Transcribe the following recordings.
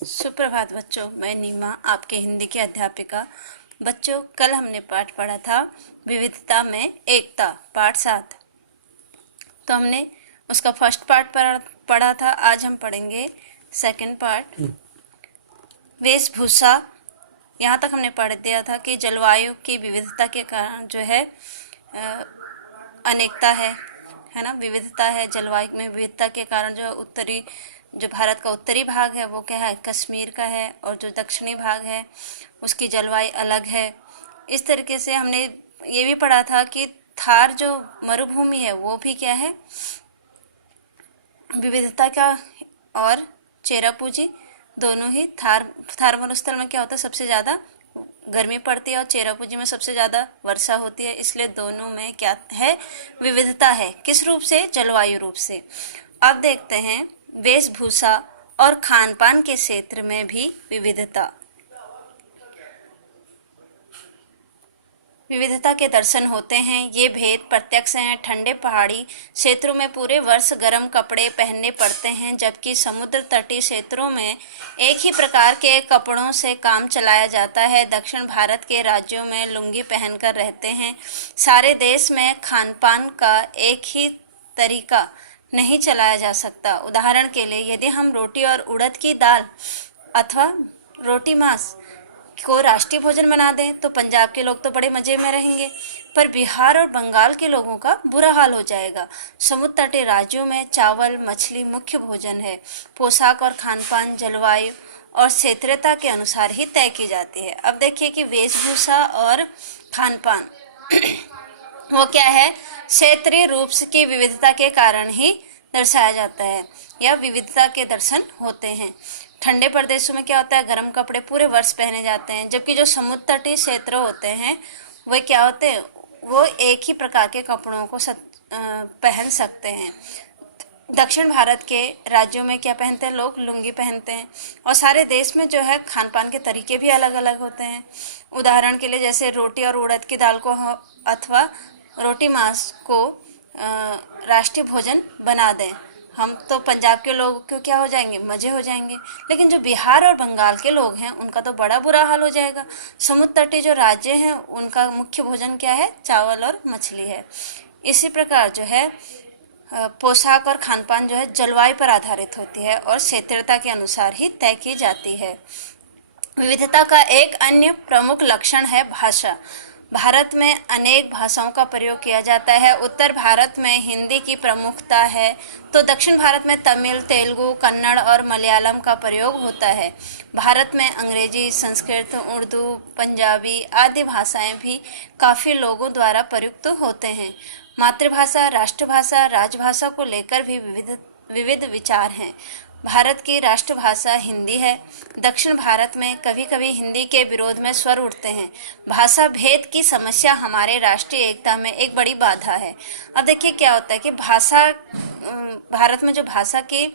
सुप्रभात बच्चों, मैं नीमा आपके हिंदी की अध्यापिका। बच्चों, कल हमने पाठ पढ़ा था विविधता में एकता, पाठ 7। तो हमने उसका फर्स्ट पार्ट पढ़ा था। आज हम पढ़ेंगे सेकंड पार्ट, वेशभूषा। यहाँ तक हमने पढ़ दिया था कि जलवायु की विविधता के कारण जो है अनेकता है ना, विविधता है। जलवायु में विविधता के कारण जो भारत का उत्तरी भाग है वो क्या है, कश्मीर का है, और जो दक्षिणी भाग है उसकी जलवायु अलग है। इस तरीके से हमने ये भी पढ़ा था कि थार जो मरुभूमि है वो भी क्या है, विविधता का, और चेरापूंजी दोनों ही। थार मरुस्थल में क्या होता है, सबसे ज़्यादा गर्मी पड़ती है, और चेरापूंजी में सबसे ज़्यादा वर्षा होती है। इसलिए दोनों में क्या है, विविधता है। किस रूप से, जलवायु रूप से। अब देखते हैं वेशभूषा और खान पान के क्षेत्र में भी विविधता के दर्शन होते हैं। ये भेद प्रत्यक्ष हैं। ठंडे पहाड़ी क्षेत्रों में पूरे वर्ष गर्म कपड़े पहनने पड़ते हैं, जबकि समुद्र तटीय क्षेत्रों में एक ही प्रकार के कपड़ों से काम चलाया जाता है। दक्षिण भारत के राज्यों में लुंगी पहनकर रहते हैं। सारे देश में खान पान का एक ही तरीका नहीं चलाया जा सकता। उदाहरण के लिए, यदि हम रोटी और उड़द की दाल अथवा रोटी मांस को राष्ट्रीय भोजन बना दें तो पंजाब के लोग तो बड़े मजे में रहेंगे, पर बिहार और बंगाल के लोगों का बुरा हाल हो जाएगा। समुद्र तटीय राज्यों में चावल मछली मुख्य भोजन है। पोशाक और खान पान जलवायु और क्षेत्रता के अनुसार ही तय की जाती है। अब देखिए कि वेशभूषा और खान पान वो क्या है, क्षेत्रीय रूप की विविधता के कारण ही दर्शाया जाता है, या विविधता के दर्शन होते हैं। ठंडे प्रदेशों में क्या होता है, गर्म कपड़े पूरे वर्ष पहने जाते हैं, जबकि जो समुद्र तटीय क्षेत्र होते हैं वे क्या होते हैं, वो एक ही प्रकार के कपड़ों को पहन सकते हैं। दक्षिण भारत के राज्यों में क्या पहनते हैं, लोग लुंगी पहनते हैं। और सारे देश में जो है खान पान के तरीके भी अलग अलग होते हैं। उदाहरण के लिए, जैसे रोटी और उड़द की दाल को अथवा रोटी मांस को राष्ट्रीय भोजन बना दें, हम तो पंजाब के लोग को क्या हो जाएंगे, मजे हो जाएंगे। लेकिन जो बिहार और बंगाल के लोग हैं उनका तो बड़ा बुरा हाल हो जाएगा। समुद्र तटीय जो राज्य हैं उनका मुख्य भोजन क्या है, चावल और मछली है। इसी प्रकार जो है पोशाक और खान पान जो है जलवायु पर आधारित होती है और क्षेत्रता के अनुसार ही तय की जाती है। विविधता का एक अन्य प्रमुख लक्षण है भाषा। भारत में अनेक भाषाओं का प्रयोग किया जाता है। उत्तर भारत में हिंदी की प्रमुखता है, तो दक्षिण भारत में तमिल, तेलुगु, कन्नड़ और मलयालम का प्रयोग होता है। भारत में अंग्रेजी, संस्कृत, उर्दू, पंजाबी आदि भाषाएं भी काफ़ी लोगों द्वारा प्रयुक्त होते हैं। मातृभाषा, राष्ट्रभाषा, राजभाषा को लेकर भी विविध विचार हैं। भारत की राष्ट्रभाषा हिंदी है। दक्षिण भारत में कभी कभी हिंदी के विरोध में स्वर उठते हैं। भाषा भेद की समस्या हमारे राष्ट्रीय एकता में एक बड़ी बाधा है। अब देखिए क्या होता है कि भारत में जो भाषा की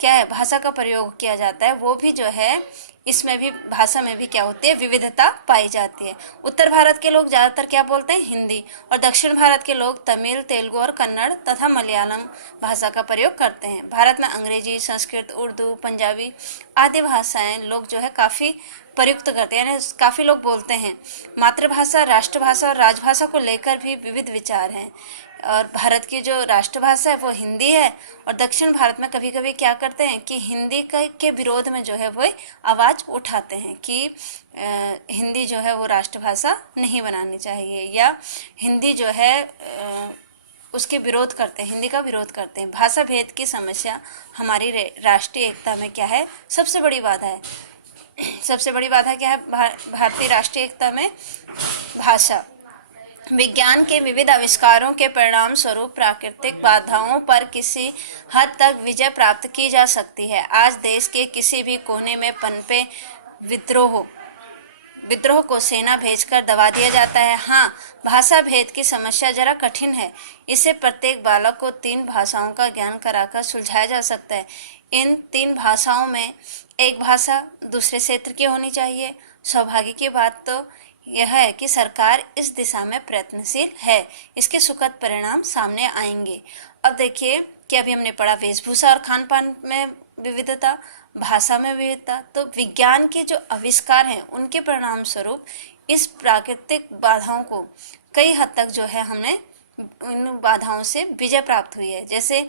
क्या है, भाषा का प्रयोग किया जाता है, वो भी जो है इसमें भी भाषा में भी क्या होती है, विविधता पाई जाती है। उत्तर भारत के लोग ज़्यादातर क्या बोलते हैं, हिंदी, और दक्षिण भारत के लोग तमिल, तेलुगु और कन्नड़ तथा मलयालम भाषा का प्रयोग करते हैं। भारत में अंग्रेजी, संस्कृत, उर्दू, पंजाबी आदि भाषाएं लोग जो है काफ़ी प्रयुक्त करते हैं, यानी काफ़ी लोग बोलते हैं। मातृभाषा, राष्ट्रभाषा और राजभाषा को लेकर भी विविध विचार हैं। और भारत की जो राष्ट्रभाषा है वो हिंदी है, और दक्षिण भारत में कभी कभी क्या करते हैं कि हिंदी के विरोध में जो है वो आवाज़ उठाते हैं कि हिंदी जो है वो राष्ट्रभाषा नहीं बनानी चाहिए, या हिंदी जो है उसके विरोध करते हैं, हिंदी का विरोध करते हैं। भाषा भेद की समस्या हमारी राष्ट्रीय एकता में क्या है, सबसे बड़ी बाधा है। सबसे बड़ी बाधा क्या है भारतीय राष्ट्रीय एकता में, भाषा। विज्ञान के विविध आविष्कारों के परिणाम स्वरूप प्राकृतिक बाधाओं पर किसी हद तक विजय प्राप्त की जा सकती है। आज देश के किसी भी कोने में पनपे विद्रोह को सेना भेजकर दबा दिया जाता है। हाँ, भाषा भेद की समस्या जरा कठिन है। इसे प्रत्येक बालक को 3 भाषाओं का ज्ञान कराकर सुलझाया जा सकता है। इन 3 भाषाओं में एक भाषा दूसरे क्षेत्र की होनी चाहिए। सौभाग्य की बात तो यह है कि सरकार इस दिशा में प्रयत्नशील है। इसके सुखद परिणाम सामने आएंगे। अब देखिए कि अभी हमने पढ़ा वेशभूषा और खान पान में विविधता। भाषा में विविधता। तो विज्ञान के जो आविष्कार हैं उनके परिणाम स्वरूप इस प्राकृतिक बाधाओं को कई हद तक जो है हमें इन बाधाओं से विजय प्राप्त हुई है। जैसे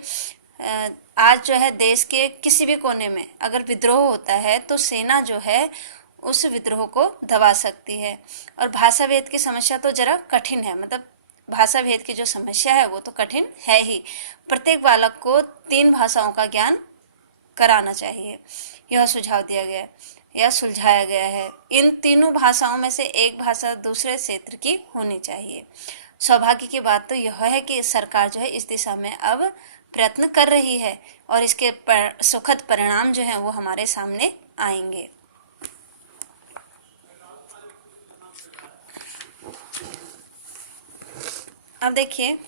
आज जो है देश के किसी भी कोने में अगर विद्रोह होता है तो सेना जो है उस विद्रोह को दबा सकती है। और भाषा भेद की समस्या तो जरा कठिन है, मतलब भाषा भेद की जो समस्या है वो तो कठिन है ही। प्रत्येक बालक को 3 भाषाओं का ज्ञान कराना चाहिए, यह सुझाव दिया गया या सुलझाया गया है। इन तीनों भाषाओं में से एक भाषा दूसरे क्षेत्र की होनी चाहिए। सौभाग्य की बात तो यह है कि सरकार जो है इस दिशा में अब प्रयत्न कर रही है और इसके सुखद परिणाम जो है वो हमारे सामने आएंगे। अब देखिए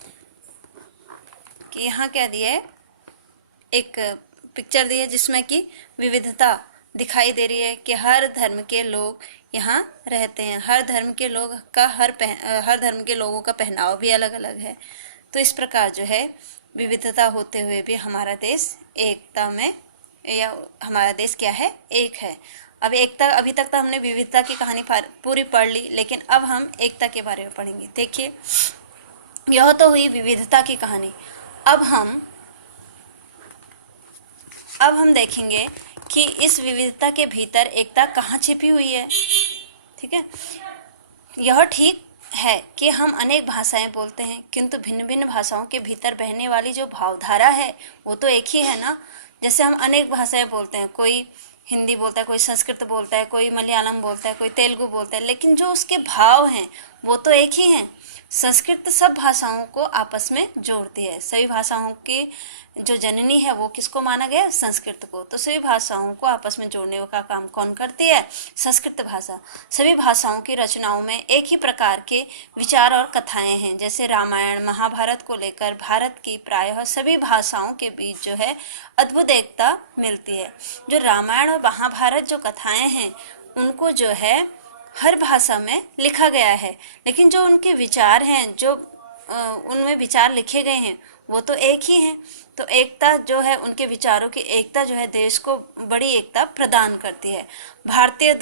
कि यहाँ क्या दिया है, एक पिक्चर दी है जिसमें कि विविधता दिखाई दे रही है कि हर धर्म के लोग यहाँ रहते हैं। हर धर्म के लोग का हर धर्म के लोगों का पहनावा भी अलग अलग है। तो इस प्रकार जो है विविधता होते हुए भी हमारा देश एकता में, या हमारा देश क्या है, एक है। अब एकता, अभी तक तो हमने विविधता की कहानी पूरी पढ़ ली, लेकिन अब हम एकता के बारे में पढ़ेंगे। देखिए, यह तो हुई विविधता की कहानी। अब हम देखेंगे कि इस विविधता के भीतर एकता कहाँ छिपी हुई है। ठीक है, यह ठीक है कि हम अनेक भाषाएं बोलते हैं, किंतु भिन्न भिन्न भाषाओं के भीतर बहने वाली जो भावधारा है वो तो एक ही है ना। जैसे हम अनेक भाषाएं बोलते हैं, कोई हिंदी बोलता है, कोई संस्कृत बोलता है, कोई मलयालम बोलता है, कोई तेलुगु बोलता है, लेकिन जो उसके भाव हैं वो तो एक ही हैं। संस्कृत सब भाषाओं को आपस में जोड़ती है। सभी भाषाओं की जो जननी है वो किसको माना गया, संस्कृत को। तो सभी भाषाओं को आपस में जोड़ने का काम कौन करती है, संस्कृत भाषा। सभी भाषाओं की रचनाओं में एक ही प्रकार के विचार और कथाएं हैं। जैसे रामायण महाभारत को लेकर भारत की प्रायः सभी भाषाओं के बीच जो है अद्भुत एकता मिलती है। जो रामायण और महाभारत जो कथाएं हैं उनको जो है हर भाषा में लिखा गया है, लेकिन जो उनके विचार हैं, जो उनमें विचार लिखे गए हैं वो तो एक ही हैं। तो एकता जो है, उनके विचारों की एकता जो है देश को बड़ी एकता प्रदान करती है। भारतीय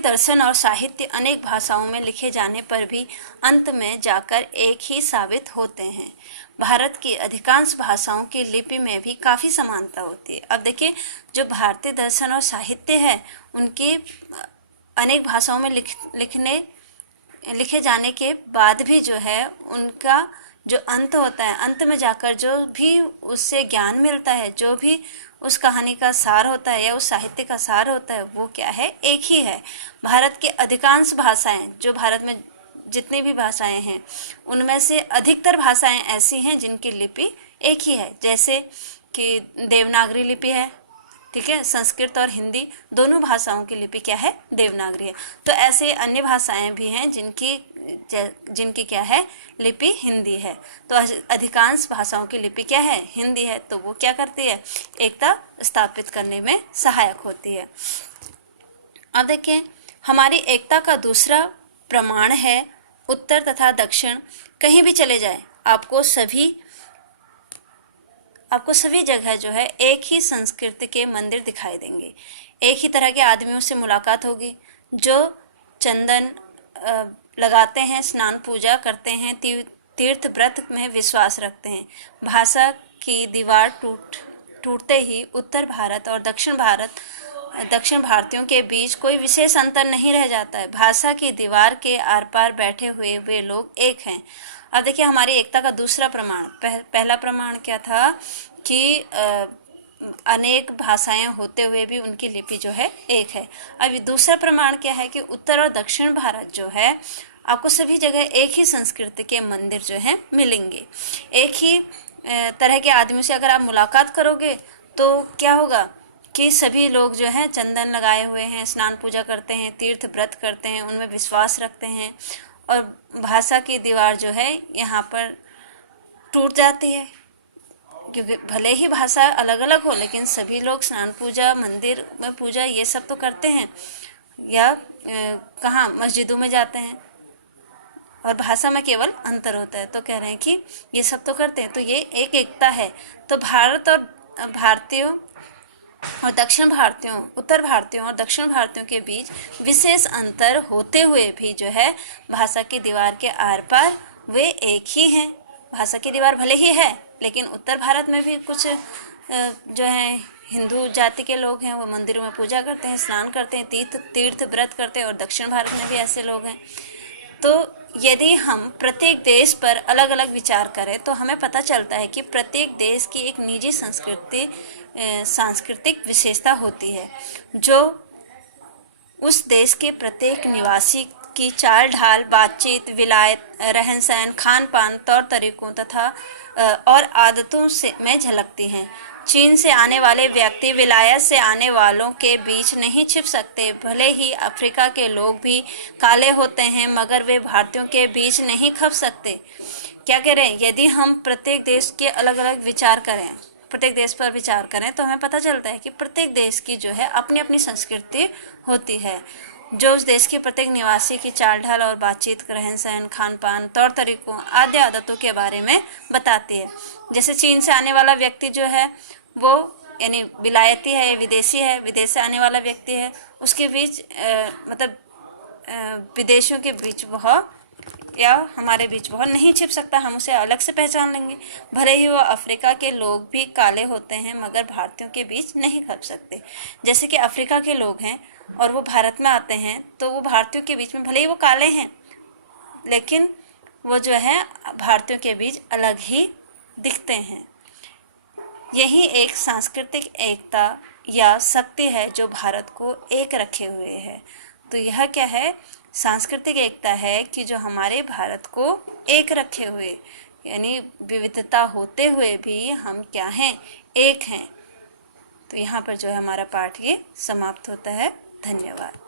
दर्शन और साहित्य अनेक भाषाओं में लिखे जाने पर भी अंत में जाकर एक ही साबित होते हैं। भारत की अधिकांश भाषाओं की लिपि में भी काफ़ी समानता होती है। अब देखिए, जो भारतीय दर्शन और साहित्य है उनके अनेक भाषाओं में लिखे जाने के बाद भी जो है उनका जो अंत होता है, अंत में जाकर जो भी उससे ज्ञान मिलता है, जो भी उस कहानी का सार होता है या उस साहित्य का सार होता है, वो क्या है, एक ही है। भारत के अधिकांश भाषाएं, जो भारत में जितनी भी भाषाएं हैं उनमें से अधिकतर भाषाएं ऐसी हैं जिनकी लिपि एक ही है। जैसे कि देवनागरी लिपि है, ठीक है, संस्कृत और हिंदी दोनों भाषाओं की लिपि क्या है, देवनागरी है। तो ऐसे अन्य भाषाएं भी हैं जिनकी क्या है, लिपि हिंदी है। तो अधिकांश भाषाओं की लिपि क्या है, हिंदी है। तो वो क्या करती है, एकता स्थापित करने में सहायक होती है। अब देखिए, हमारी एकता का दूसरा प्रमाण है उत्तर तथा दक्षिण। कहीं भी चले जाए आपको सभी जगह जो है एक ही संस्कृति के मंदिर दिखाई देंगे। एक ही तरह के आदमियों से मुलाकात होगी जो चंदन लगाते हैं, स्नान पूजा करते हैं, तीर्थ व्रत में विश्वास रखते हैं। भाषा की दीवार टूटते ही उत्तर भारत और दक्षिण भारतीयों के बीच कोई विशेष अंतर नहीं रह जाता है। भाषा की दीवार के आर पार बैठे हुए वे लोग एक हैं। अब देखिए, हमारी एकता का दूसरा प्रमाण, पहला प्रमाण क्या था कि अनेक भाषाएं होते हुए भी उनकी लिपि जो है एक है। अब दूसरा प्रमाण क्या है कि उत्तर और दक्षिण भारत जो है आपको सभी जगह एक ही संस्कृति के मंदिर जो है मिलेंगे। एक ही तरह के आदमियों से अगर आप मुलाकात करोगे तो क्या होगा कि सभी लोग जो हैं चंदन लगाए हुए हैं, स्नान पूजा करते हैं, तीर्थ व्रत करते हैं, उनमें विश्वास रखते हैं, और भाषा की दीवार जो है यहाँ पर टूट जाती है। क्योंकि भले ही भाषा अलग अलग हो, लेकिन सभी लोग स्नान पूजा, मंदिर में पूजा, ये सब तो करते हैं, या कहाँ, मस्जिदों में जाते हैं, और भाषा में केवल अंतर होता है। तो कह रहे हैं कि ये सब तो करते हैं, तो ये एक एकता है। तो भारत और भारतीयों और दक्षिण भारतीयों, उत्तर भारतीयों और दक्षिण भारतीयों के बीच विशेष अंतर होते हुए भी जो है भाषा की दीवार के आर पार वे एक ही हैं। भाषा की दीवार भले ही है, लेकिन उत्तर भारत में भी कुछ जो है हिंदू जाति के लोग हैं, वो मंदिरों में पूजा करते हैं, स्नान करते हैं, तीर्थ व्रत करते हैं, और दक्षिण भारत में भी ऐसे लोग हैं। तो यदि हम प्रत्येक देश पर अलग अलग विचार करें तो हमें पता चलता है कि प्रत्येक देश की एक निजी सांस्कृतिक विशेषता होती है, जो उस देश के प्रत्येक निवासी की चाल ढाल, बातचीत, विलायत, रहन सहन, खान पान, तौर तरीकों तथा और आदतों से में झलकती हैं। चीन से आने वाले व्यक्ति विलायत से आने वालों के बीच नहीं छिप सकते। भले ही अफ्रीका के लोग भी काले होते हैं, मगर वे भारतीयों के बीच नहीं खप सकते। क्या कह रहे हैं? यदि हम प्रत्येक देश के अलग अलग विचार करें, प्रत्येक देश पर विचार करें, तो हमें पता चलता है कि प्रत्येक देश की जो है अपनी अपनी संस्कृति होती है, जो उस देश के प्रत्येक निवासी की चाल ढाल और बातचीत, रहन सहन, खान पान, तौर तरीकों आदि आदतों के बारे में बताती है। जैसे चीन से आने वाला व्यक्ति जो है वो यानी विलायती है, विदेशी है, विदेश से आने वाला व्यक्ति है, उसके बीच विदेशियों के बीच वह या हमारे बीच वह नहीं छिप सकता, हम उसे अलग से पहचान लेंगे। भले ही वो अफ्रीका के लोग भी काले होते हैं, मगर भारतीयों के बीच नहीं खप सकते। जैसे कि अफ्रीका के लोग हैं और वो भारत में आते हैं, तो वो भारतीयों के बीच में भले ही वो काले हैं, लेकिन वो जो है भारतीयों के बीच अलग ही दिखते हैं। यही एक सांस्कृतिक एकता या शक्ति है जो भारत को एक रखे हुए है। तो यह क्या है? सांस्कृतिक एकता है कि जो हमारे भारत को एक रखे हुए, यानी विविधता होते हुए भी हम क्या हैं? एक हैं। तो यहाँ पर जो है हमारा पाठ ये समाप्त होता है। धन्यवाद।